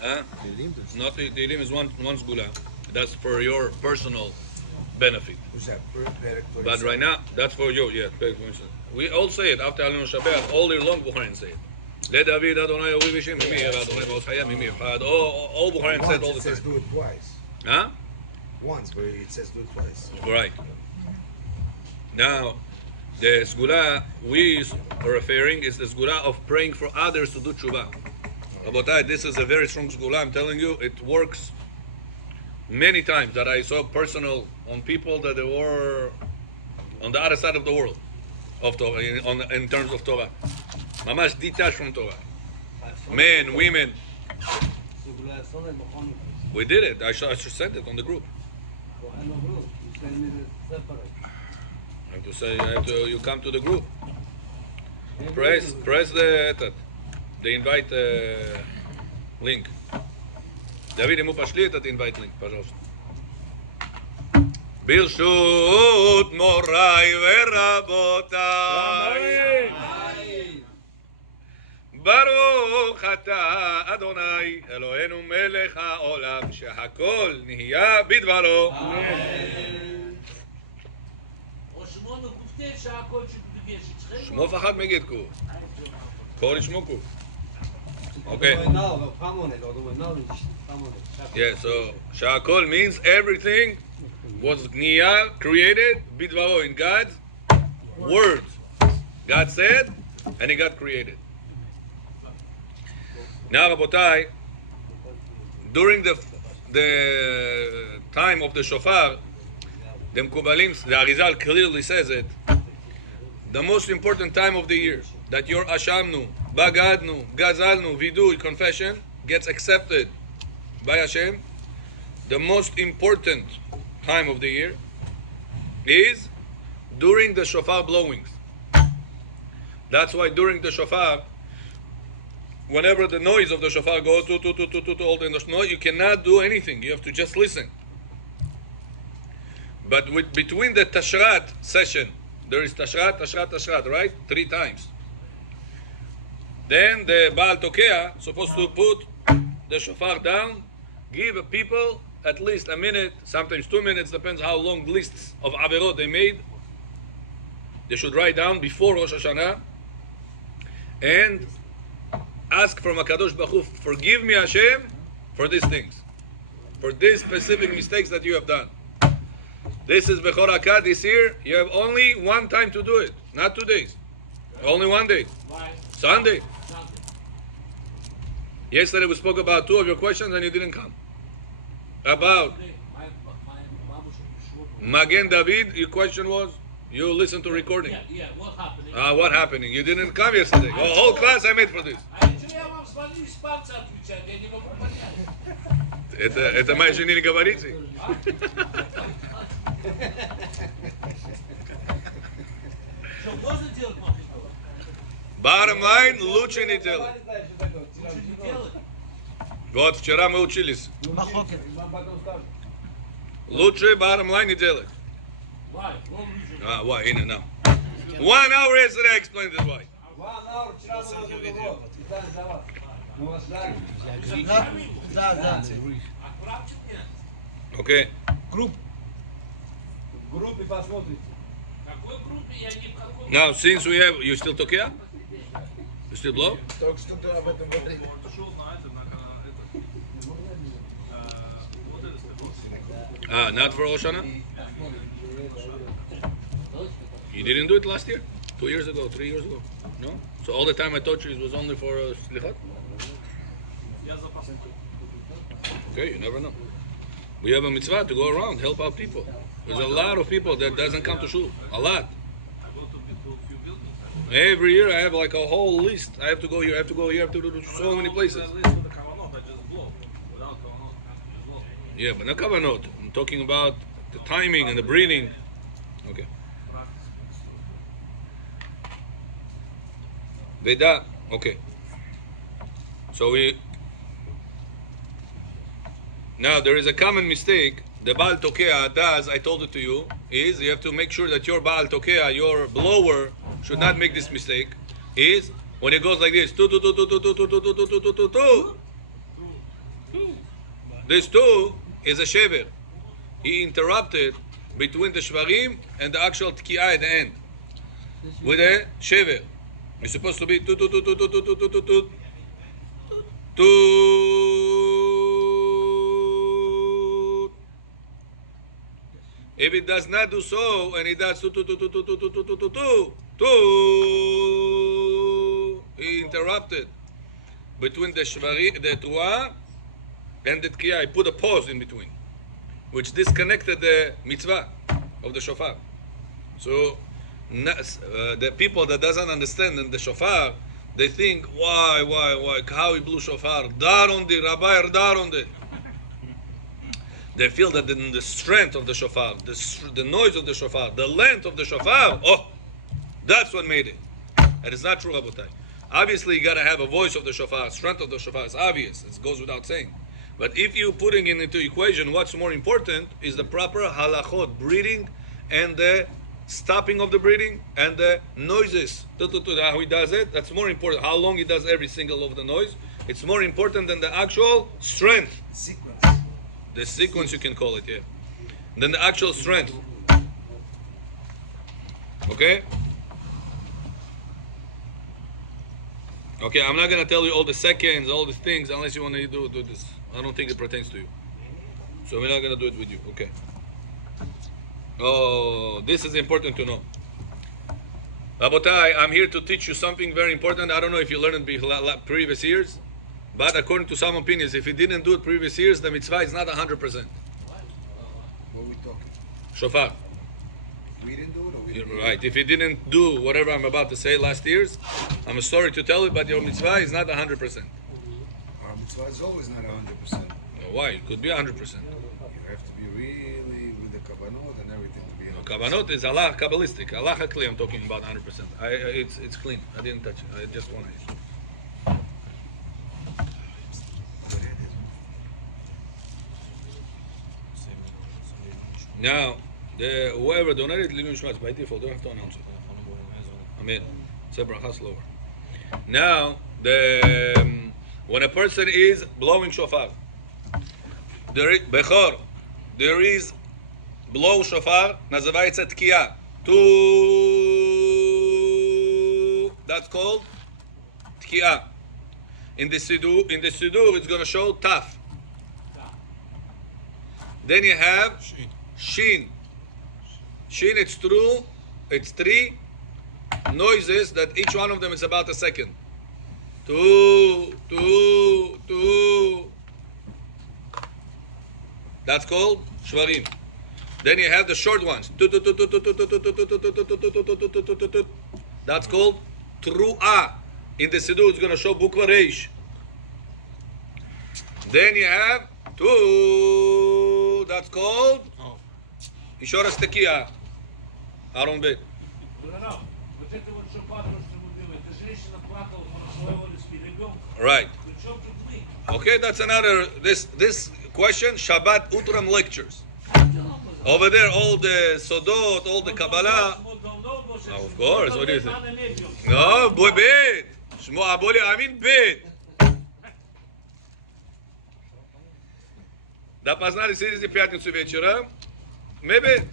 Huh? Not Tehillim is one sgula. That's for your personal benefit. But right now, that's for you. Yeah. We all say it after Alinu Shabbat. All year long, Bukharin say it. Let David Adonai Ovi Vishim Mimi Adonai Bauchayim Mimi Echad. All Bukharin said all the time. It says do it twice. Huh? Once, but it says do it twice. Right. Now, the sgula we are referring is the sgula of praying for others to do tshuva. Rabotai, this is a very strong sgula. I'm telling you, it works many times that I saw personal on people that they were on the other side of the world of Torah, in terms of Torah. Mamash detached from Torah. Men, women. We did it. I should send it on the group. I have to say, you come to the group. Press the invite link. David, ему пошли этот invite link, пожалуйста. ברשות מוריי ורבותיי, ברוך אתה אדוני אלוהינו מלך העולם שהכל נהיה בדברו. שמו פחד מגיד קו. קורא שמו קו. Okay. Yeah, so Sha'akol means everything was created bidvaro, in God's words. God said, and it got created. Now, Rabotai, during the time of the Shofar, the Mekubalim, the Arizal clearly says it, the most important time of the year, that your Ashamnu, Bagadnu, Gazalnu, Vidui, confession, gets accepted by Hashem. The most important time of the year is during the shofar blowings. That's why during the shofar, whenever the noise of the shofar goes to all the noise, you cannot do anything. You have to just listen. But between the Tashrat session, there is Tashrat, right? 3 times. Then the Baal Tokea supposed to put the shofar down, give people at least a minute, sometimes 2 minutes, depends how long lists of averot they made. They should write down before Rosh Hashana and ask from HaKadosh Baruch Hu, forgive me Hashem for these things, for these specific mistakes that you have done. This is Bechor HaKad this year. You have only one time to do it, not 2 days. Only 1 day. Why? Sunday. Yesterday we spoke about 2 of your questions and you didn't come. About Magen David, your question was, you listened to recording. Yeah, what happened? What happening? You didn't come yesterday. A whole class I made for this. Это моя жена не говорите. Что можно делать? Bottom line, лучше не делать. Вот вчера мы учились. Лучше bottom line не делать. Why? Why? In and out. 1 hour yesterday I explained this why. 1 hour вчера был разговор. Okay. В группе посмотрите. Какой группе? Я ни в каком. Now, since we have, you still Tokyo? You still blow? Только что ты об этом говорил. Not for Rosh Hashana? You didn't do it last year? 2 years ago, 3 years ago? No? So all the time I taught you it was only for Slichat? Okay, you never know. We have a mitzvah to go around, help out people. There's a lot of people that doesn't come to shul. A lot. Every year I have like a whole list. I have to go here, I have to go here, I have to go to so many places. Yeah, but not kavanot. I'm talking about the timing and the breathing. Okay. Veda. Okay. So now there is a common mistake the Baal Tokea does, I told it to you, is you have to make sure that your Baal Tokea, your blower, should not make this mistake, is when it goes like this, two, two, two, two, two, two, two, two, two, two, two, two, two, two. This two is a shever. He interrupted between the shvarim and the actual tki'ah at the end with a shever. It's supposed to be two, two, two, two, two, two, two, two, two, two. Two. If it does not do so, and it does two, two, two, two, two, two, two, two, two, two, two, two, he interrupted between the shvari, the tuah, and the tkiyah. He put a pause in between, which disconnected the mitzvah of the shofar. So the people that doesn't understand in the shofar, they think, why, how he blew shofar? Dar on the rabbi, dar on the. They feel that in the strength of the shofar, the noise of the shofar, the length of the shofar, oh, that's what made it. And it's not true, Rabotai. Obviously, you got to have a voice of the shofar, strength of the shofar. It's obvious. It goes without saying. But if you're putting it into equation, what's more important is the proper halachot, breathing, and the stopping of the breathing, and the noises. How he does it, that's more important. How long he does every single of the noise. It's more important than the actual strength. Sequence. The sequence, you can call it, yeah. Than the actual strength. Okay? Okay, I'm not going to tell you all the seconds, all the things, unless you want to do this. I don't think it pertains to you. So we're not going to do it with you. Okay. Oh, this is important to know. Rabotai, I'm here to teach you something very important. I don't know if you learned it previous years, but according to some opinions, if you didn't do it previous years, the mitzvah is not 100%. What are we talking? Shofar. We didn't do it, or we didn't do Right. If you didn't do whatever I'm about to say last years, I'm sorry to tell you, but your mitzvah is not 100%. Our mitzvah is always not 100%. Why? It could be 100%. You have to be really with the kavanot and everything to be 100%. Kavanot is Allah Kabbalistic. Allah Hakli, I'm talking about 100%. It's clean. I didn't touch it. I just want to. Now, whoever donated Linu Shmatz by default, don't have to announce it. Amen. Say bracha slower. Now, when a person is blowing shofar, there is blow shofar, называется tkiyah. That's called tkiyah. In the siddur, it's going to show taf. Then you have shin. Shin, it's true. It's three noises that each one of them is about a second. Two. That's called shvarim. Then you have the short ones. That's called tru'ah. In the siddur, it's going to show bukva reish. Then you have two. That's called Ishoras Tekiah. Aaron Bet. Вот это вот шопар, что мы делаем, эта женщина плакала про своего ребенка. Right. Причем тут мы? Okay, that's another, this question, Shabbat Utram lectures. Over there, all the Sodot, all the Kabbalah. Of course, what is it? No, boy, Bet. Shmo Aboli Amin Bet. Да познали следующую пятницу вечера. Maybe.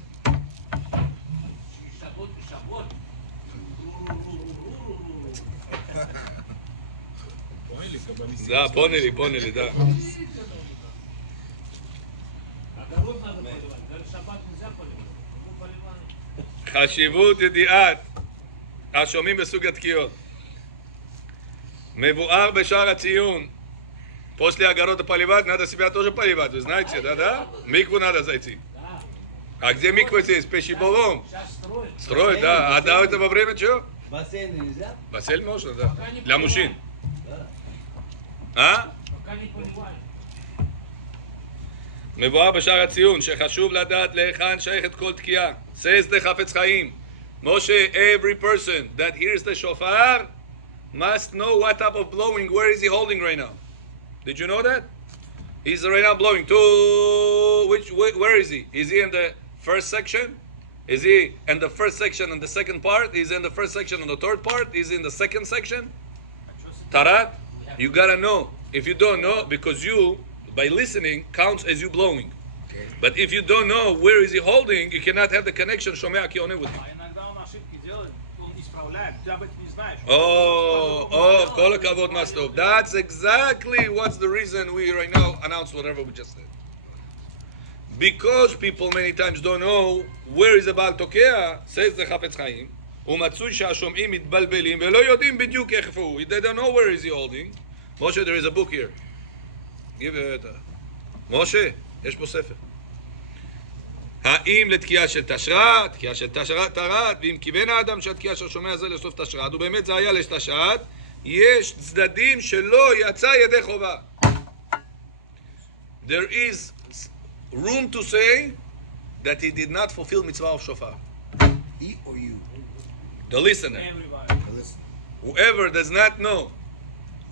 Да, поняли, да. Огород надо поливать, даже шаббат нельзя поливать. Мы поливаем. חשיבות ידיעת השומעים בסוג התקיעות. מבואר בשאר הציון. После огорода поливать, надо себя тоже поливать, вы знаете, да? Микву надо зайти. А где миква здесь? Пищеболом? Сейчас строят. Строят, да. А до этого время что? Бассейн нельзя? Бассейн можно, да. Для мужчин. Пока не поливаем. מבואר בשאר הציון שחשוב לדעת להיכן שייכת כל תקיעה. Says the Chafetz Chaim. Moshe, every person that hears the shofar must know what type of blowing, where is he holding right now? Did you know that? He's right now blowing to where is he? Is he in the first section? Is he in the first section and the second part? Is he in the first section and the third part? Is he in the second section? tarat, you gotta know. If you don't know, because you, by listening, counts as you blowing. Okay. But if you don't know where is he holding, you cannot have the connection Shomea ki Oneh with him. Oh, kol hakavod mastov. That's exactly what's the reason we right now announce whatever we just said. Because people many times don't know where is the Baal Tokea, says the Chafetz Chaim, ומצוי שהשומעים מתבלבלים ולא יודעים בדיוק איפה הוא. They don't know where is he holding. Moshe, there is a book here. Give it. Moshe, יש פה ספר. האם לתקיעה של תשרת, תקיעה של תשרת, ואם כיוון האדם שהתקיעה של שומע זה לסוף תשרת, ובאמת זה היה לתשרת, יש צדדים שלא יצא ידי חובה. There is room to say that he did not fulfill mitzvah of shofar. He or you? The listener. Everybody. Listen. Whoever does not know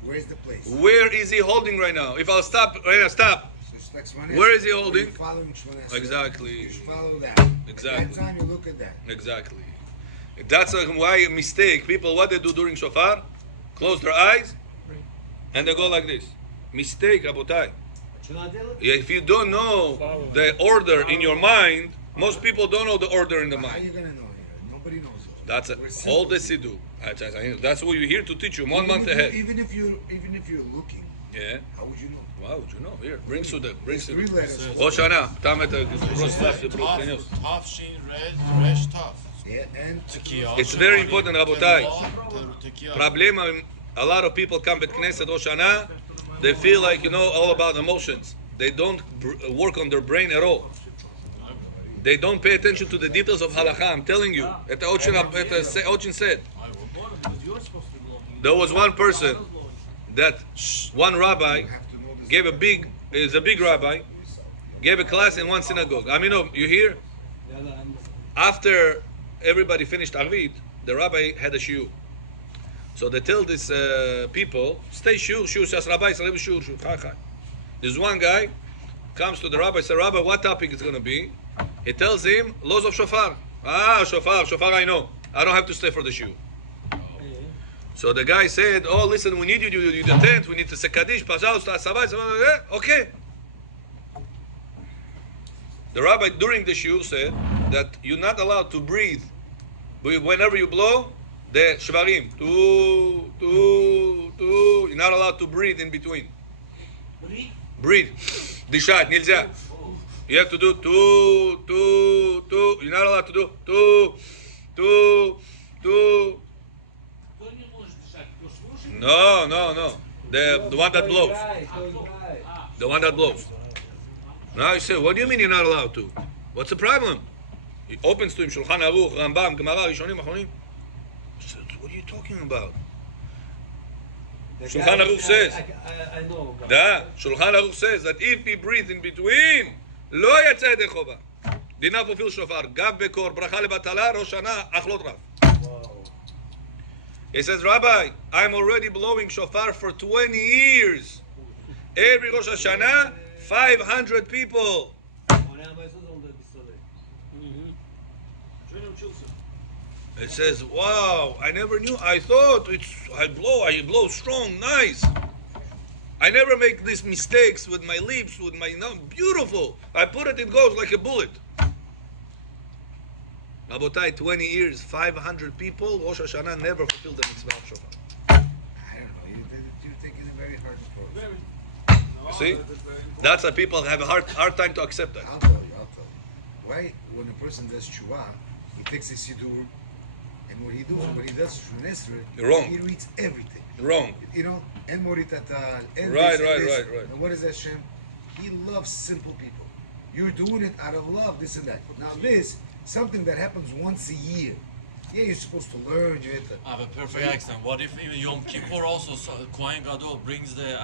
Where's the place? where is he holding right now. If I'll stop, stop. So it's like Shmoneh Where is he Esrei. holding? You're following Shmoneh Esrei. Exactly. You should follow that. Exactly. At that time you look at that. Exactly. That's why a mistake. People, what they do during shofar, close their eyes, and they go like this. Mistake, Rabotai. If you don't know the order in your mind, most people don't know the order in the How are mind. you gonna know here? Nobody knows. That's We're it. simple All the people. siddur. That's what we're here to teach you. 1 month ahead. Even if you're looking, Yeah. how would you know? Wow, would you know? Here, bring Suda. Bring Three Suda. letters. Rosh Hashana. Tam et Rosh Tav, Shin, Red, Resh, Tav. Yeah, and Tekiah. It's very important, Rabotai. Tekiah. Problem, a lot of people come at Knesset Rosh Hashana, they feel like, all about emotions. They don't work on their brain at all. They don't pay attention to the details of halakha. I'm telling you. Ochin said. There was one person that one rabbi you have to know this. gave a big rabbi, gave a class in one synagogue. You hear? After everybody finished Arvit, the rabbi had a shiur. So they tell these people, stay shiur, says rabbi, shiur. This one guy comes to the rabbi, says, Rabbi, what topic is going to be? He tells him, laws of shofar. Shofar I know. I don't have to stay for the shiur. So the guy said, oh, listen, we need you to the tent, we need to say Kaddish, okay. The rabbi during the shiur said that you're not allowed to breathe. Whenever you blow, the shvarim, you're not allowed to breathe in between. Breathe. Dishat, nilza. You have to do two. You're not allowed to do two. No. The one that blows. The one that blows. Now he said, what do you mean you're not allowed to? What's the problem? He opens to him, Shulchan Aruch, Rambam, Gemara, Rishonim, Achronim. He said, what are you talking about? Shulchan Aruch says, I know. Shulchan Aruch says that if he breathes in between, לא יצא ידי חובה. Did not fulfill shofar. Gav bekor, bracha lebatala, Rosh Hashana, achlot rav. He says, Rabbi, I'm already blowing shofar for 20 years. Every Rosh Hashanah, 500 people. It says, wow, I never knew. I thought I blow strong, nice. I never make these mistakes with my lips, with my beautiful. I put it goes like a bullet. Rabotai, 20 years, 500 people, Rosh Hashanah never fulfilled the mitzvah of shofar. I don't know. You're taking a very hard approach. You see? That's why people have a hard time to accept that. I'll tell you. Why, when a person does tshuva, he takes a siddur, and what he does Shmoneh Esrei, Wrong. he reads everything. Wrong. And Moritatal, and Right, this, and right, this. right. And what is Hashem? He loves simple people. You're doing it out of love, this and that. Now this, something that happens once a year. Yeah, you're supposed to learn. You have to. I have a perfect accent. What if even Yom Kippur also Kohen Gadol brings the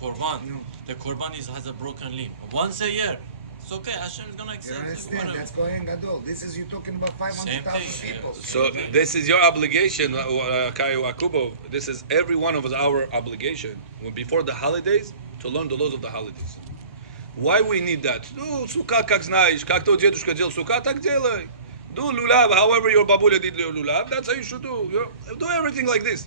korban? No. The korban has a broken limb. Once a year. It's okay. Hashem is gonna You accept it. understand? Whatever. That's Kohen Gadol. This is, you're talking about 500,000 thing, people. So this is your obligation, Kayo Akubov. This is every one of us our obligation. Before the holidays, to learn the laws of the holidays. Why we need that? Sukkah как знаешь, как то дедушка делал сука, так делай. Do lulav, however your babuля did lulav, that's how you should do. Do everything like this.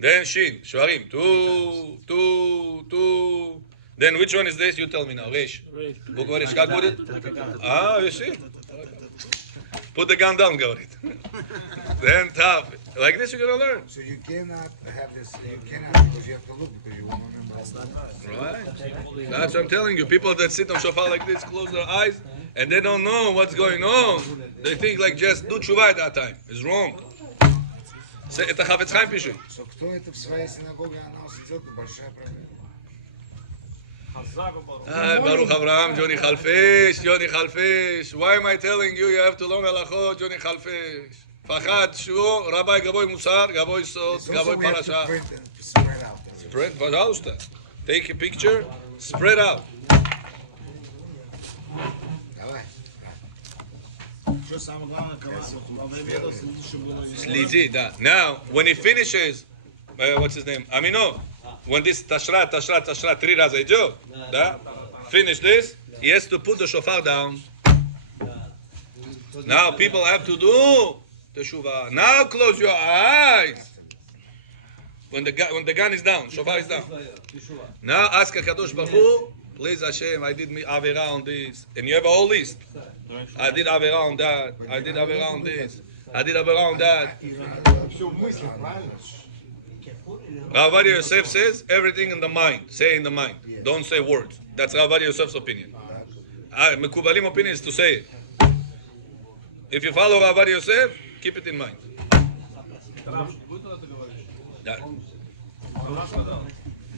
Then Shin, Shvarim, 2, 2, 2. Then which one is this? You tell me now. Resh. Book where Ishkak put it? Ah, you see? Put the gun down, Gaurit. Then Tav. Like this you're going to learn. So you cannot have this, you cannot, because you have to look, because you won't remember. Right? That's what I'm telling you. People that sit on shofar like this, close their eyes, and they don't know what's going on. They think like just do tshuva at that time. It's wrong. Это Хафец Хаим пишет. So кто это в своей синагоге анонс делает, это большая проблема. Baruch Avraham, Johnny Khalfish, Johnny Khalfish. Why am I telling you you have to learn halachot, Johnny Khalfish? Fachat, Shu, Rabbi Gavoy Musar, Gavoy Sot, Gavoy We have to Parasha. print and spread out. Spread, пожалуйста. Take a picture, spread out. Давай. Что самое главное, во время этого следить, чтобы было не Следи, да. Now, when he finishes, what's his name? Amino. When this tashrat, 3 раза идет, да? Finish this, he has to put the shofar down. Now people have to do teshuvah. Now close your eyes. When the gun is down, shofar is down. Now ask HaKadosh Baruch Hu, please Hashem, I did avera on this. And you have a whole list. I did avera on that. I did avera on this. I did avera on that. все мысли, правильно? Rav Ovadia Yosef says everything in the mind. Say in the mind. Don't say words. That's Rav Ovadia Yosef's opinion. Mekubalim opinion is to say it. If you follow Rav Ovadia Yosef, keep it in mind. That.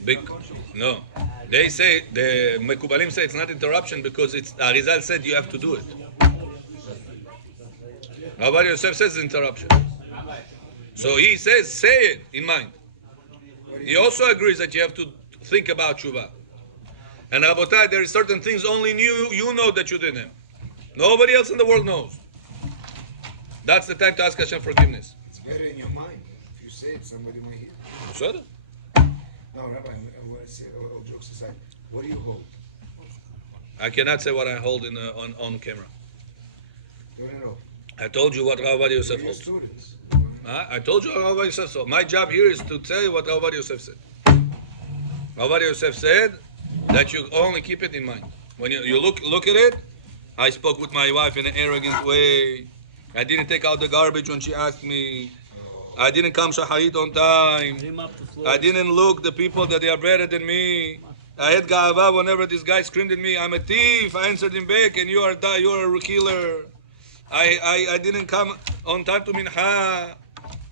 Big. No. They say, the Mekubalim say it's not interruption because it's Arizal said you have to do it. Rav Ovadia Yosef says it's interruption. So he says, say it in mind. He also agrees that you have to think about tshuva. And Rabotai, there are certain things only you know that you didn't. Nobody else in the world knows. That's the time to ask Hashem forgiveness. It's better in your mind. If you say it, somebody might hear. So, No, Rabbi, all jokes aside, what do you hold? I cannot say what I hold on camera. Don't know. I told you what Rav Ovadia Yosef Your holds. students. I told you what Rav Ovadia Yosef said. My job here is to tell you what Rav Ovadia Yosef said. Rav Ovadia Yosef said that you only keep it in mind. When you look at it, I spoke with my wife in an arrogant way. I didn't take out the garbage when she asked me. I didn't come shaharit on time. I didn't look the people that they are better than me. I had ga'ava whenever this guy screamed at me, I'm a thief. I answered him back, and you are a killer. I didn't come on time to mincha.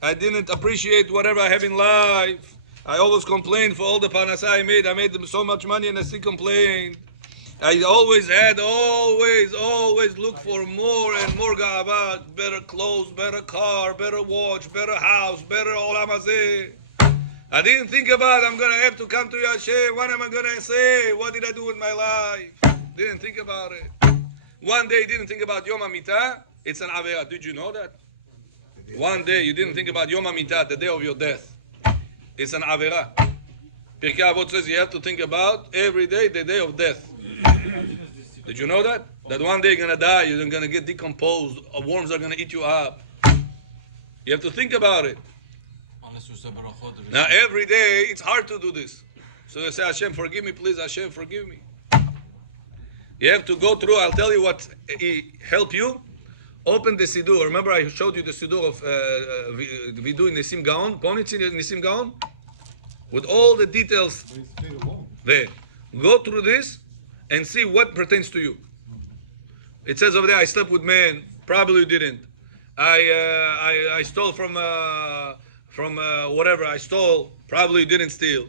I didn't appreciate whatever I have in life. I always complained for all the parnasa I made. I made them so much money and I still complained. I always look for more and more ga'ava, better clothes, better car, better watch, better house, better olam hazeh. I didn't think about I'm going to have to come to Hashem. What am I going to say? What did I do with my life? Didn't think about it. One day didn't think about Yom HaMitah. It's an avera. Did you know that? One day you didn't think about Yom HaMitah, the day of your death. It's an avera. Pirkei Avot says you have to think about every day the day of death. Did you know that? That one day you're going to die, you're going to get decomposed, worms are going to eat you up. You have to think about it. Now every day it's hard to do this. So you say, Hashem, forgive me, please. Hashem, forgive me. You have to go through. I'll tell you what help you. Open the Siddur. Remember I showed you the Siddur of Vidu in Nisim Gaon? Ponitz in Nisim Gaon? With all the details there. Go through this and see what pertains to you. It says over there, I slept with men. Probably you didn't. I stole from whatever. I stole. Probably you didn't steal.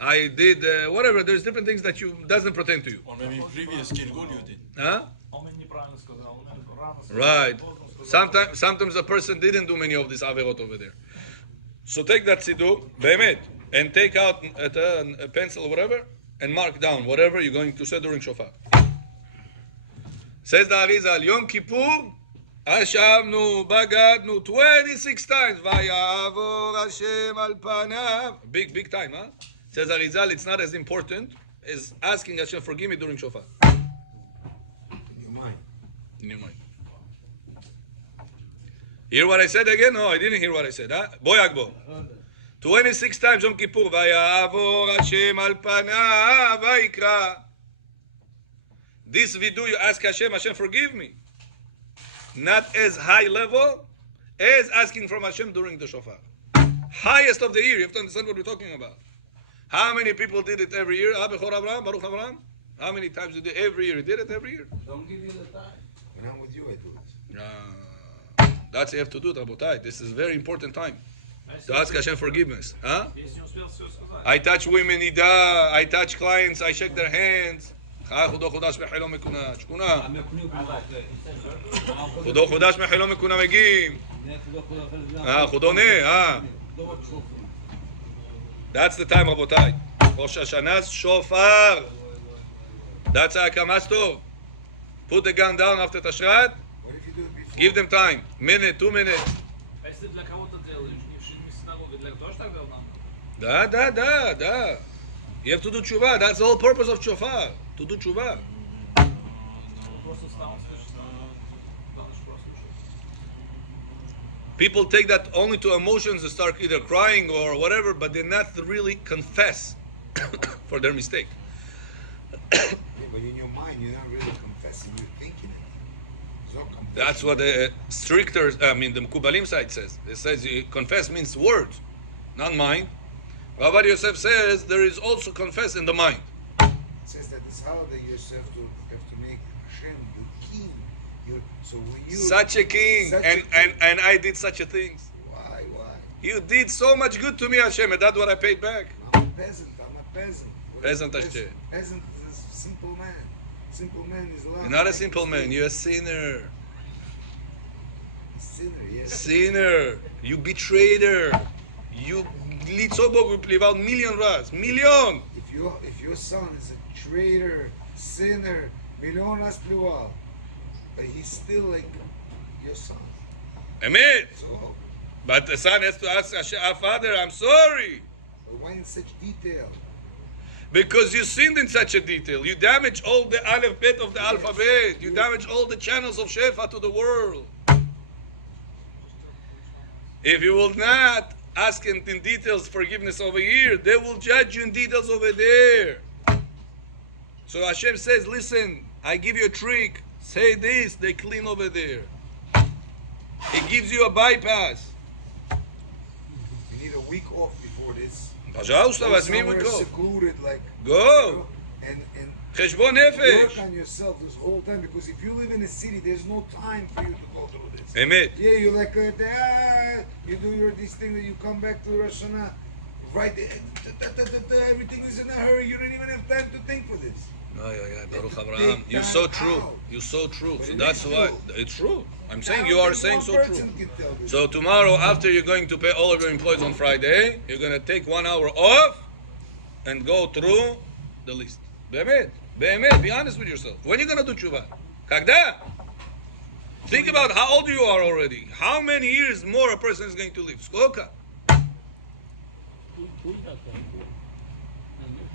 I did whatever. There's different things that doesn't pertain to you. Or maybe previous Kirgun you did. Huh? Right. Sometimes a person didn't do many of these averot over there. So take that siddur, behemet, and take out a pencil or whatever, and mark down whatever you're going to say during shofar. Says the Arizal, Yom Kippur, Ashavnu, Bagadnu, 26 times. Vayavor Hashem al panav. Big time, huh? Says Arizal, it's not as important as asking Hashem, forgive me during shofar. In your mind. In your mind. Hear what I said again? No, I didn't hear what I said. Huh? Boy Agbo. 26 times Yom Kippur. Vayavor Hashem al panav vayikra. This vidu, you ask Hashem, Hashem forgive me. Not as high level as asking from Hashem during the shofar. Highest of the year. You have to understand what we're talking about. How many people did it every year? Bechor Avraham, Baruch Avraham. How many times did it every year? You did it every year. Don't give you the time. When I'm with you, I do it. That's you have to do it, Rabotai. This is very important time to ask Hashem forgiveness. Huh? I touch women, Ida. I touch clients. I shake their hands. חודו חודש מחילו מקונה, שכונה. חודו חודש מחילו מקונה מגיעים. חודו נה, That's the time, רבותיי. Rosh Hashana's Shofar. That's הקמאס טוב. Put the gun down after Tashrat. Give them time. Minute, 2 minutes. Da. You have to do tshuva. That's the whole purpose of shofar. To do tshuva. People take that only to emotions and start either crying or whatever, but they not really confess for their mistake. But in your mind, you're not really confessing, you're thinking it. That's what the stricter, the Mekubalim side says. It says confess means words, not mind. Rabbi Yosef says there is also confess in the mind. It says that this holiday you have to make Hashem the king. So when you Such a king, and I did such a things. Why? You did so much good to me, Hashem, and that's what I paid back. I'm a peasant. Peasant, Peasant is a simple man. Simple man is love. You're not a simple man. You're a sinner. Sinner, yes. Sinner. You betrayed her. You about million ras. Million. If your son is a traitor, sinner, million ras plival, but he's still like your son. Amen. So, But the son has to ask our father, I'm sorry. but why in such detail? Because you sinned in such a detail. You damaged all the aleph bet of the alphabet. You damaged all the channels of Shefa to the world. If you will not ask in details forgiveness over here, they will judge you in details over there. So Hashem says, listen, I give you a trick. Say this, they clean over there. It gives you a bypass. You need a week off before this. Pожалуйста, возьми Somewhere go. secluded, like Go. and חשבון work נפש. on yourself this whole time, because if you live in a city, there's no time for you to go through this. אמת. Yeah, you like you do this thing that you come back to Rosh Hashana, right there, everything is in a hurry. You don't even have time to think for this. Baruch Avraham. You're so true. You're so true. So that's why it's true. I'm saying you are saying so true. So tomorrow, after you're going to pay all of your employees on Friday, you're going to take 1 hour off and go through the list. באמת, be honest with yourself. When are you going to do tshuva? Когда? Think about how old you are already. How many years more a person is going to live? Skoka.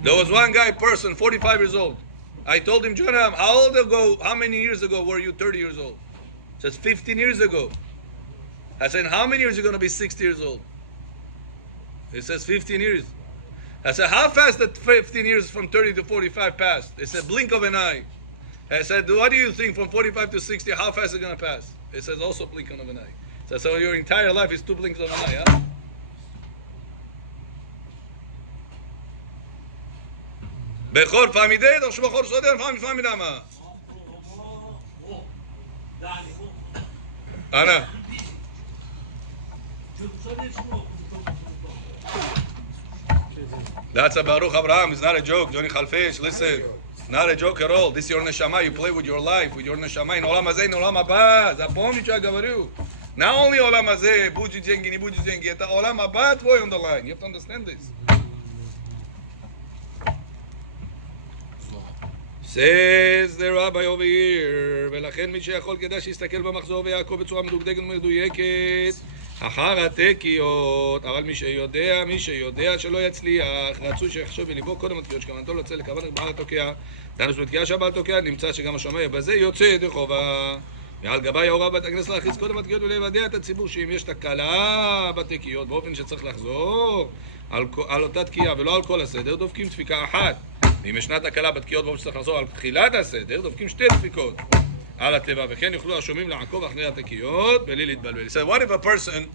There was one person, 45 years old. I told him, Jonah, how many years ago were you 30 years old? He says, 15 years ago. I said, how many years are you going to be 60 years old? He says, 15 years. I said, how fast that 15 years from 30 to 45 passed? He said, blink of an eye. I said, what do you think from 45 to 60, how fast is it going to pass? He says, also blink of an eye. So your entire life is 2 blinks of an eye, huh? בכל פעמידי, דרשו בכל סודר, פעמי דמה. אנא. That's a Baruch Avraham. It's not a joke. Johnny Khalfish, listen. It's not a joke at all. This is your neshama. You play with your life, with your neshama. In olam hazeh, in olam haba. Zapomni chagavaru. Not only olam hazeh, buji jengi, ni buji jengi. It's olam haba, boy on the line. You have to understand this. Says the rabbi over here, ולכן מי שיכול כדאי שיסתכל במחזור ויעקב בצורה מדוקדקת ומדויקת אחר התקיות, אבל מי שיודע שלא יצליח, רצוי שיחשוב בליבו קודם התקיעות שכוונתו לצאת לכוון בעל התוקע, דנו שבתקיעה שהבעל תוקע נמצא שגם השמאי בזה יוצא ידי חובה, ועל גבי יורה בית הכנסת להכריז קודם התקיעות ולוודא את הציבור שאם יש תקלה בתקיעות באופן שצריך לחזור על אותה תקיעה ולא על כל הסדר, דופקים דפיקה אחת. ואם ישנה תקלה בתקיעות באופן שצריך לחזור על תחילת הסדר, דופקים שתי דפיקות על התיבה, וכן יוכלו השומעים לעקוב אחרי התקיעות בלי להתבלבל. So what if a person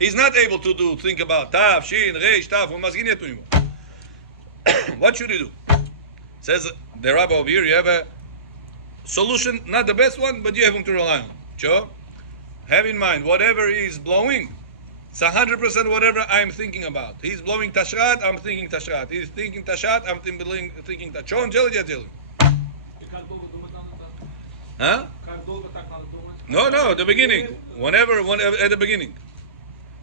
he's not able to think about תף, שין, ריש, תף, הוא מזגין יתוים. What should he do? Says the rabbi over here, you have a solution, not the best one, but you have him to rely on. Sure? Have in mind, whatever he is blowing, it's 100% whatever I'm thinking about. He's blowing tashrat, I'm thinking tashrat. He's thinking tashrat, I'm thinking tashon, jelly. Huh? No, the beginning. Whenever, at the beginning.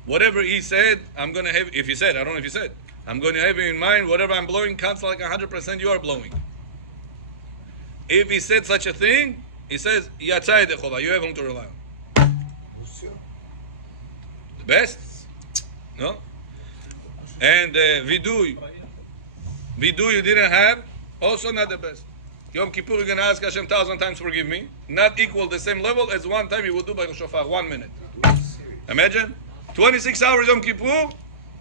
Whatever he said, I'm going to have, if he said, I don't know if he said, I'm going to have in mind, whatever I'm blowing counts like 100% you are blowing. If he said such a thing, he says, Yatzai dechova, you have him to rely on. The best? No? And Vidui you didn't have, also not the best. Yom Kippur, you're going to ask Hashem 1,000 times, forgive me. Not equal the same level as one time you would do by Shofar, 1 minute. Imagine, 26 hours Yom Kippur,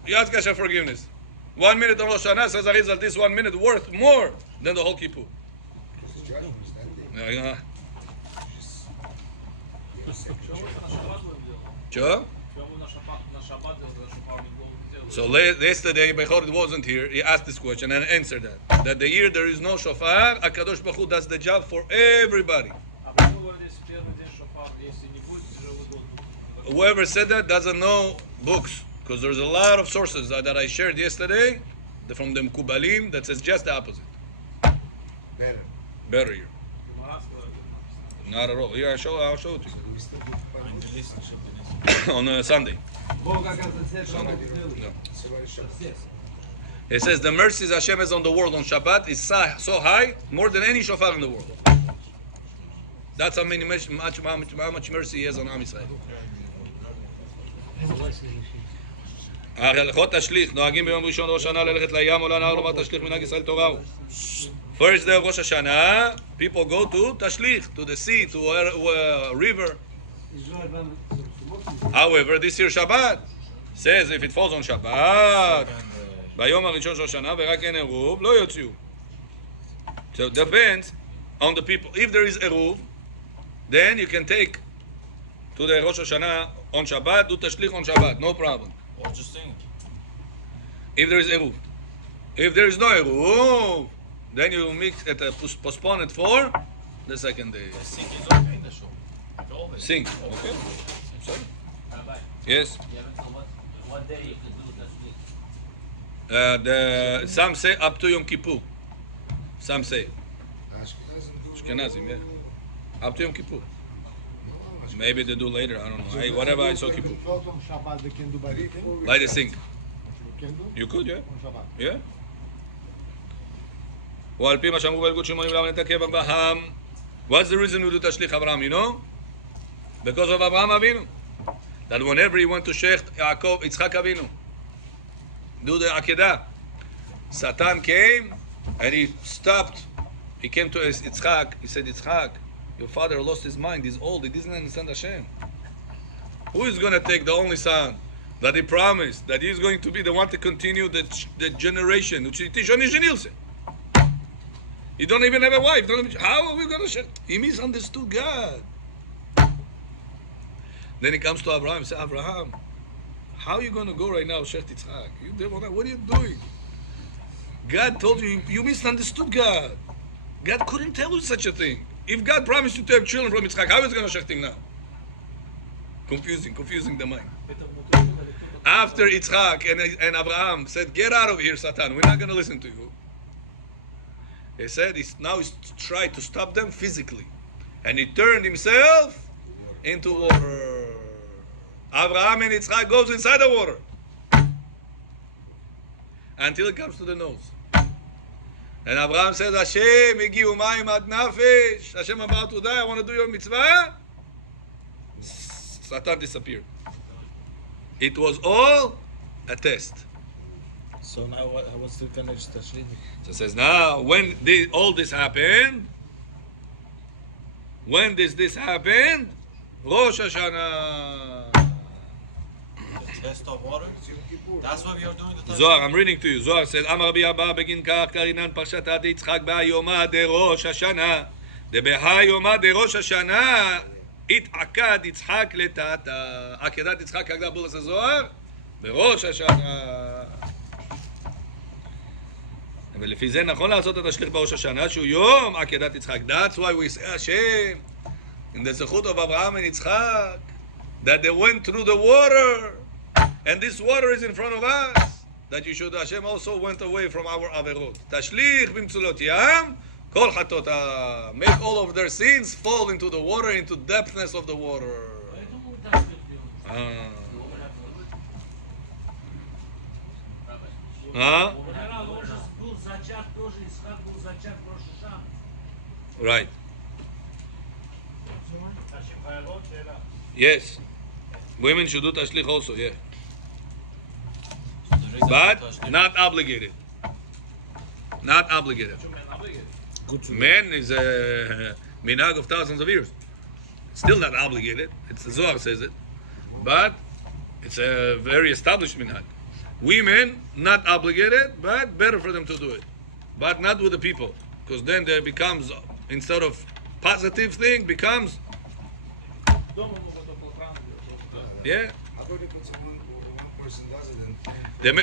you ask Hashem forgiveness. 1 minute on Rosh Hashana, says Arizal, this 1 minute worth more than the whole Kippur. Yeah. Sure? So yesterday, Bechor wasn't here. He asked this question and answered that. That the year there is no shofar, HaKadosh Baruch Hu does the job for everybody. Whoever said that doesn't know books, because there's a lot of sources that I shared yesterday from the Mekubalim that says just the opposite. Better here. Not at all. Here, I'll show it to you. On Sunday. Sunday. No. It says the mercies Hashem has on the world on Shabbat is so high, more than any shofar in the world. That's how much mercy he has on Am Yisrael. הלכות תשליך, נוהגים ביום ראשון ראש השנה ללכת לים או לנהר לומר תשליך מנהג ישראל תורה הוא. First day of Rosh Hashana, people go to Tashlich, to the sea, to a river. However, this year Shabbat says if it falls on Shabbat, ביום הראשון של השנה ורק אין עירוב, לא יוציאו. So it depends on the people. If there is עירוב, then you can take to the Rosh Hashana on Shabbat, do Tashlich on Shabbat, no problem. Or just sing. If there is עירוב. If there is no עירוב, then you mix it, postpone it for the second day. The sing is okay in the show. Always. Sing. Okay. Sorry? Yes. What day you can do the Some say up to Yom Kippur. Some say. Ashkenazim, yeah. Up to Yom Kippur. Maybe they do later. I don't know. Whatever I saw Kippur. Like they sing. You could, yeah. Yeah. ועל פי מה שאמרו בילגות שמונים למה נתעכב אברהם. What's the reason we do תשליך אברהם, you know? Because of Abraham Avinu. That whenever he went to Sheikh Yaakov, Yitzchak Avinu, do the Akedah, Satan came and he stopped. He came to Yitzchak. He said, Yitzchak, your father lost his mind. He's old. He doesn't understand Hashem. Who is going to take the only son that he promised that he's going to be the one to continue the generation? You don't even have a wife. How are we going to share? He misunderstood God. Then he comes to Abraham and says, Abraham, how are you going to go right now, Sheikh Yitzchak? What are you doing? God told you, you misunderstood God. God couldn't tell you such a thing. If God promised you to have children from Yitzchak, how is he going to Sheikh him now? Confusing the mind. After Yitzchak and Abraham said, get out of here, Satan, we're not going to listen to you. He said, he's trying to stop them physically. And he turned himself into water. Abraham and Yitzchak goes inside the water. Until it comes to the nose. And Abraham says, Hashem, Igiu Mayim Ad Nafesh. Hashem, I'm about to die. I want to do your mitzvah. Satan disappeared. It was all a test. So now what's the finished tashlit? So it says, now, when all this happened, When does this happen? Rosh Hashana. Test of water. That's what we are doing. The Zohar, I'm reading to you. Zohar says, Amar Rabbi Abba begin kach karinan parshat Yitzchak ba'yoma de Rosh Hashana. De behayoma de Rosh Hashana it'akad Yitzchak letata. Akedat Yitzchak kagda bulas Zohar בראש השנה. ולפי זה נכון לעשות את השליח בראש השנה שהוא יום עקדת יצחק. That's why we say Hashem in the זכות of Abraham and Yitzchak that they went through the water and this water is in front of us, that you should, Hashem also went away from our averot. תשליך במצולות ים כל חטאותם. Make all of their sins fall into the water, into depthness of the water. Right. Yes. Women should do tashlich also, yeah. But not obligated. Not obligated. Men is a minhag of thousands of years. Still not obligated. It's the Zohar says it. But it's a very established minhag. Women, not obligated, but better for them to do it. But not with the people. Because then there becomes, instead of positive thing, becomes... Yeah.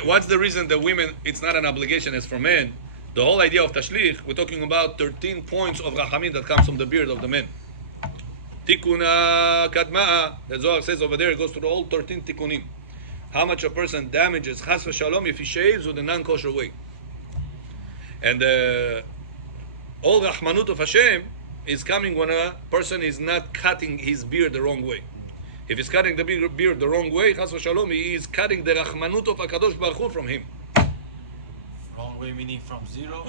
What's the reason that women, it's not an obligation as for men? The whole idea of tashlich, we're talking about 13 points of rachamim that comes from the beard of the men. Tikuna kadma'a, the Zohar says over there, it goes through all 13 tikunim. How much a person damages chas v'shalom if he shaves with a non-kosher way. And all rahmanut of Hashem is coming when a person is not cutting his beard the wrong way. If he's cutting the beard the wrong way, chas v'shalom, he is cutting the rahmanut of HaKadosh Baruch Hu from him. Wrong way meaning from zero.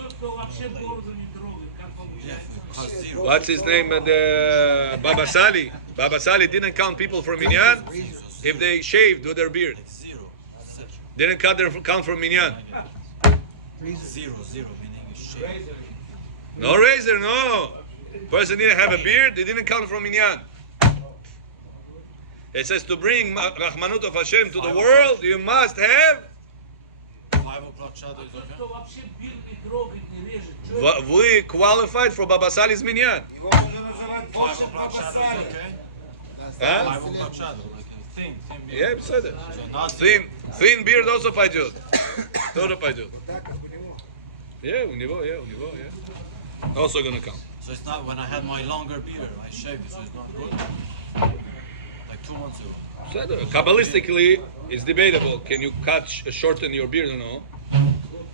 What's his name? Baba Sali. Baba Sali didn't count people from minyan if they shaved with their beard. Didn't count from minyan. Zero meaning shave. No razor, no. Person didn't have a beard, they didn't count from minyan. It says to bring Rahmanut of Hashem to the world, you must have 5 o'clock shadow is okay. We qualified for Baba Sali's minyan. 5 o'clock shadow is okay. Huh? 5 o'clock shadow, like a thin beard. Yeah, beside it. So not Thin beard also pajud. Todo pajud. Yeah, univo, yeah. Also gonna count. So it's not when I had my longer beard, I shaved it, so it's not good. Like 2 months ago. Kabbalistically, it's debatable. Can you shorten your beard or no?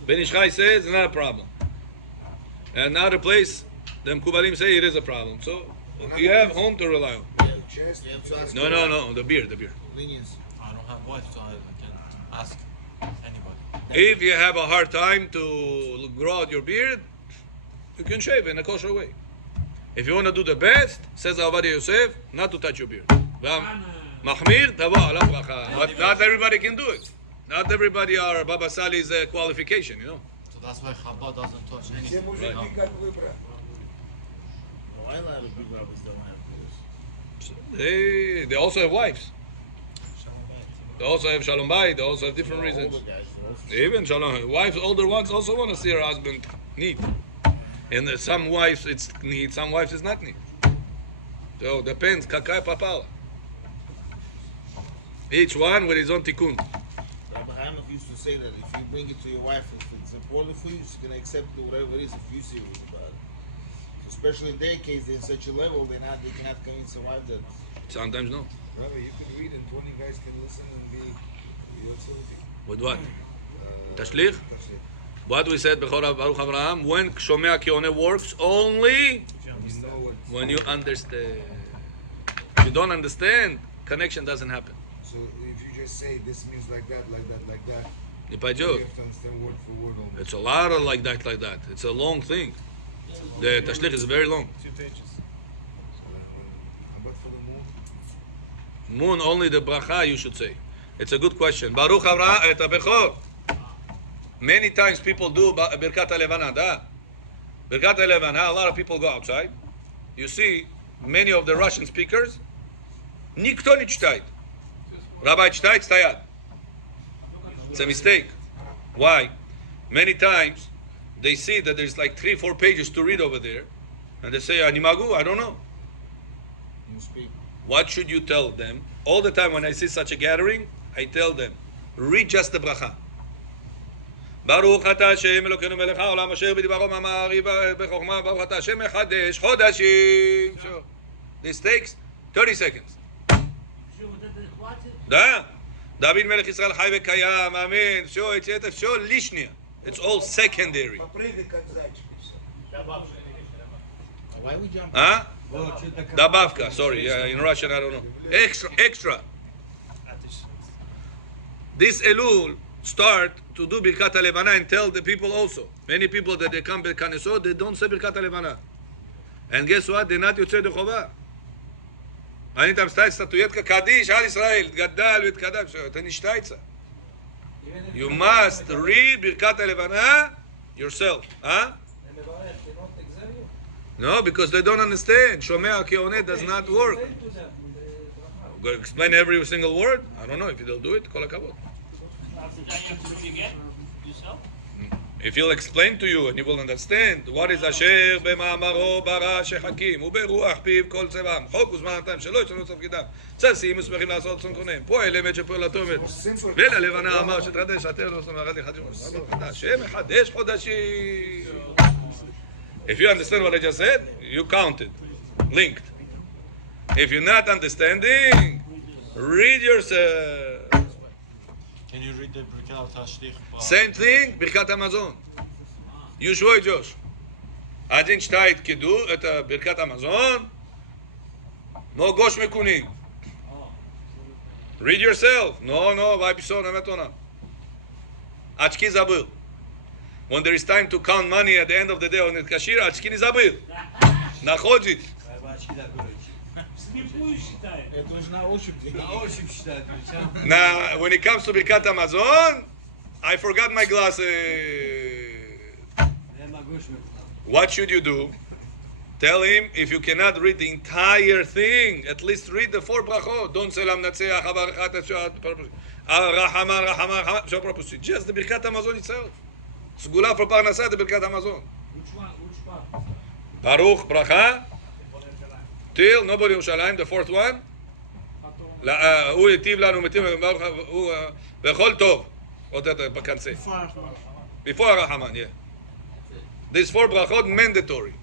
Ben Ish Chai says it's not a problem. And another place, the Mkubalim say it is a problem. So you have home to rely on. No, the beard. Lenience. I don't have wife, so I can ask anybody. If you have a hard time to grow out your beard, you can shave in a kosher way. If you want to do the best, says Avadi Yosef, not to touch your beard. Mahmir, tavo ala bracha. But not everybody can do it. Not everybody are Baba Sali's qualification, you know. So that's why Chabad doesn't touch anything. Right? Why a lot of people always don't have this? They also have wives. They also have Shalom Bayit. They also have different reasons. Even Shalom wives, older ones also want to see her husband neat. And some wives it's neat, some wives it's not neat. So depends. Kakai papala. Each one with his own tikkun. Rabbi Hanuf used to say that if you bring it to your wife, if it's important for you, she's going to accept it, whatever it is, if you're serious about it. So especially in their case, they're in such a level, they cannot convince the wife that. Sometimes no. Rabbi, you can read and 20 guys can listen and be. With what? Tashlich? What we said, Bechor Baruch Abraham, when Shomea Kione works only when you understand. If you don't understand, connection doesn't happen. So if you just say this means like that, you Nipajot. have to understand word for word almost. It's a lot of like that. It's a long thing. The Tashlich is very long. 2 pages. How about for the moon? Moon, only the bracha you should say. It's a good question. Baruch Avraham et Bechor. Many times people do Birkat HaLevana. Birkat HaLevana, a lot of people go outside. You see many of the Russian speakers, никто не читает. Rabbi читает, стоят. It's a mistake. Why? Many times they see that there's like 3-4 pages to read over there, and they say, "Ani magu, I don't know." You speak. What should you tell them? All the time when I see such a gathering, I tell them, read just the bracha. Baruch atah Hashem Elokeinu melech haolam asher b'dibaro ma'amari b'chokhmah baruch atah Hashem mechadesh chodashim. Sure. This takes 30 seconds. Все, вот это хватит. Да. Давид мелech Israel хай v'kayam. Amen. Все, это все лишнее. It's all secondary. Попрыгай, как зайчик, и всё. Why we jump? Huh? Добавка. Sorry, in Russian I don't know. Extra. This Elul start to do Birkat HaLevana and tell the people also. Many people that they come to Kanesot, they don't say Birkat HaLevana. And guess what? They're not יוצא ידי חובה. אני там ставить статуэтка Кадиш, Ал Israel, גדל והתקדש, אתה נשתייצה. You must read Birkat HaLevana yourself. Huh? No, because they don't understand. Shomea Keoneh does not work. Go explain every single word? I don't know. If they'll do it, kol hakavod. If he'll explain to you and you will understand what is asher במאמרו ברא שחכים וברוח פיו כל צבאם חוק וזמנתם שלא ישנו תפקידם צלסים ושמחים לעשות צונכונים פועל אמת שפעולתו אמת וללבנה אמר שתחדש אתם לא עושים אחד חדש שם מחדש חודשים. If you understand what I just said, you counted, linked. If you're not understanding, read yourself. Can you read the Birkat HaShtich? Same thing, Birkat Hamazon. Юшвой Джош. Один читает киду, это Birkat Hamazon, но гош мекуним. Read yourself. No, вайписона метона. Очки забыл. When there is time to count money at the end of the day on the cashier, очки не забыл. Находит. Слепую считает. Это уже на ощупь. Now, when it comes to Birkat Hamazon, I forgot my glasses. What should you do? Tell him, if you cannot read the entire thing, at least read the 4 brachot. Don't say Lam Natseach, Havarachat, Rahama, just the Birkat Hamazon itself. Sgula for Parnasah, the Birkat Hamazon. Which part? Baruch, bracha, till, nobody Yerushalayim, the 4th one. הוא היטיב לנו מתים וכל טוב. עוד יותר בקנצה. Before הרחמן, yeah. These 4 brachot mandatory.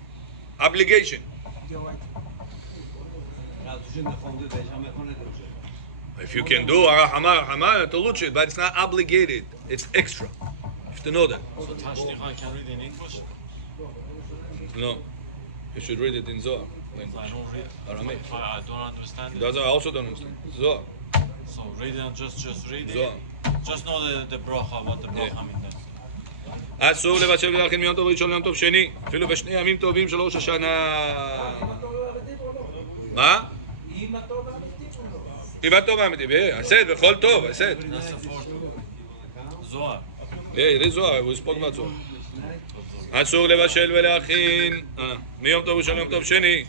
Obligation. If you can do הרחמן, to lose it, but it's not obligated. It's extra. You have to know that. So Tashlich I can read in English? No. You should read it in Zohar. I don't read. Aramaic. I don't understand it. I also don't understand. Zohar. So read it, just read it. Zohar. Just know the bracha, what the bracha means. אסור לבשל ולהכין מיום טוב ראשון ליום טוב שני, אפילו בשני ימים טובים של ראש השנה. מה? אם הטוב האמיתי, הסד וכל טוב, הסד. That's the 4th. Zohar. זה זוהר, הוא יספוג מהצור. אסור לבשל ולהכין מיום טוב ראשון ליום טוב שני,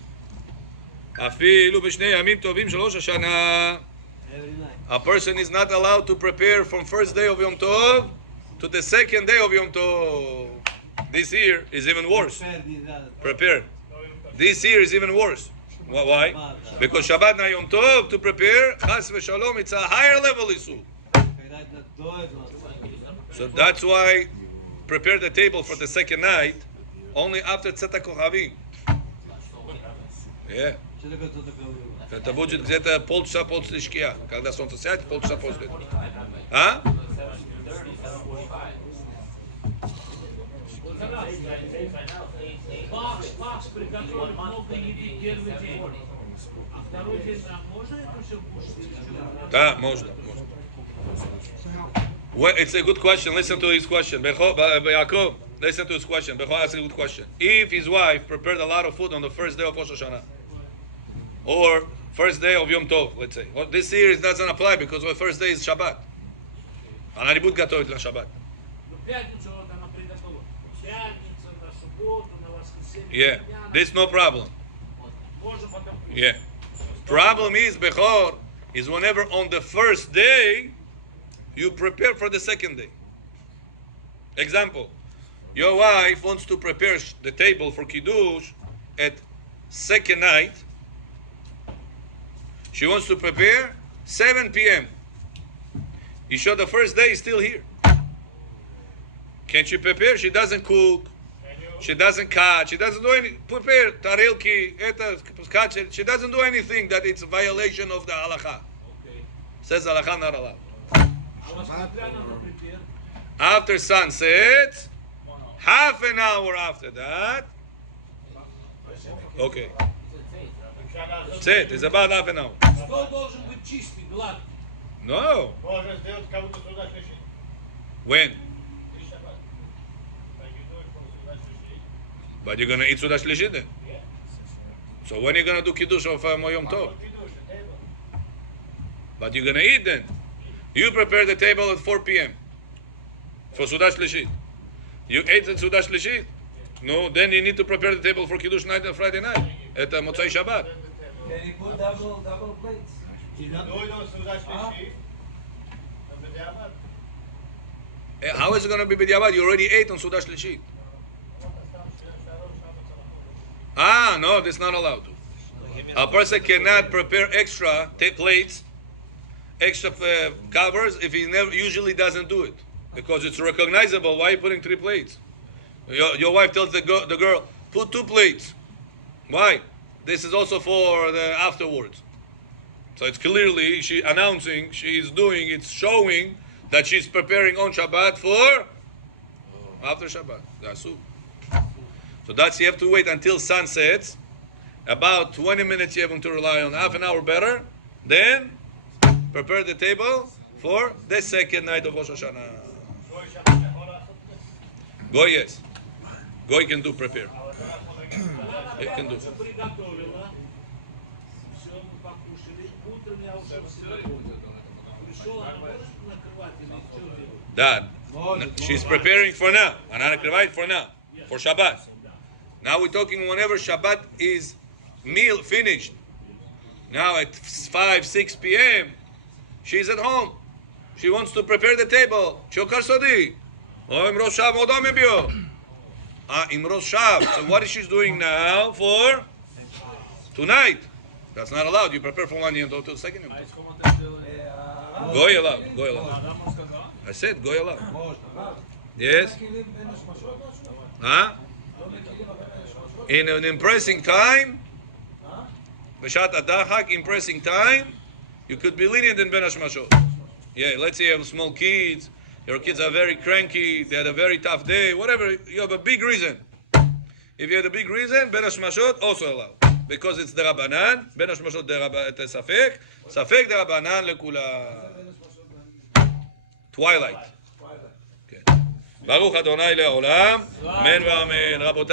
אפילו בשני ימים טובים של ראש השנה. A person is not allowed to prepare from first day of Yom Tov to the second day of Yom Tov. This year is even worse. Prepare. This year is even worse. Why? Because Shabbat na Yom Tov to prepare, Chas v'Shalom, it's a higher level issue. So that's why prepare the table for the second night only after Tzat HaKochavim. Yeah. Это будет где-то полчаса после шкия, когда солнце сядет, полчаса после. А? Бакс приготовил много еды первый день. А второй день можно это все кушать? Да, можно. Well, it's a good question. Listen to his question. Yaakov, listen to his question. Becho asked a good question. If his wife prepared a lot of food on the first day of Rosh Hashana, or first day of Yom Tov, let's say. Well, this year it doesn't apply because the first day is Shabbat. Она не будет готовить на Шаббат. Yeah, this no problem. Yeah. Problem is, Bechor, is whenever on the first day, you prepare for the second day. Example, your wife wants to prepare the table for Kiddush at second night. She wants to prepare 7 p.m. You show the first day is still here. Can she prepare? She doesn't cook. She doesn't cut. She doesn't do anything. Prepare tarilki, she doesn't do anything that it's a violation of the halakha. Says halakha not allowed. After sunset, half an hour after that. Okay. That's it. It's about half an hour. Стол должен быть чистый, гладкий. No. When? But you're going to eat Sudah Shlishi then? So when are you going to do Kiddush of Yom Tov? But you're going to eat then. You prepare the table at 4 p.m. for Sudah Shlishi. You ate at Sudah Shlishi? No, then you need to prepare the table for Kiddush night and Friday night at Motzai Shabbat. Can you put double plates? How is it going to be b'diavad? You already ate on Sudah Shlishi. No, that's not allowed. A person cannot prepare extra plates, extra covers if he usually doesn't do it because it's recognizable. Why are you putting 3 plates? Your wife tells the girl, put 2 plates. Why? This is also for the afterwards. So it's clearly she announcing, she is doing, it's showing that she's preparing on Shabbat for after Shabbat. That's it. So that's, you have to wait until sun sets. About 20 minutes you have to rely on, half an hour better. Then prepare the table for the second night of Rosh Hashana. Goy, yes. Goy can do prepare. He can do. Приготовила. Все, мы покушали. Утром я ушел в синагогу. Пришел, она может накрывать или что делать? Dad, she's preparing for now. For now. For Shabbat. Now we're talking whenever Shabbat is meal finished. Now at 5, 6 p.m., she's at home. She wants to prepare the table. Shokar Sodi. Im Rosh Shav Odom Ebio. Im Rosh Shav. So what is she doing now for tonight? That's not allowed. You prepare for one Yom Tov to the second Yom Tov. Go allowed. Go allowed. I said go allowed. Yes? Huh? In an impressing time, B'shat Adachak, impressing time, you could be lenient in Ben Hashmashot. Yeah, let's say you have small kids, your kids are very cranky, they had a very tough day, whatever, you have a big reason. If you had a big reason, Ben Hashmashot also allowed. Because it's the Rabbanan, Ben Hashmashot the Safek, Safek the Rabbanan lekula. Twilight. Okay. Baruch Adonai le'olam, amen v'amen. Rabotai.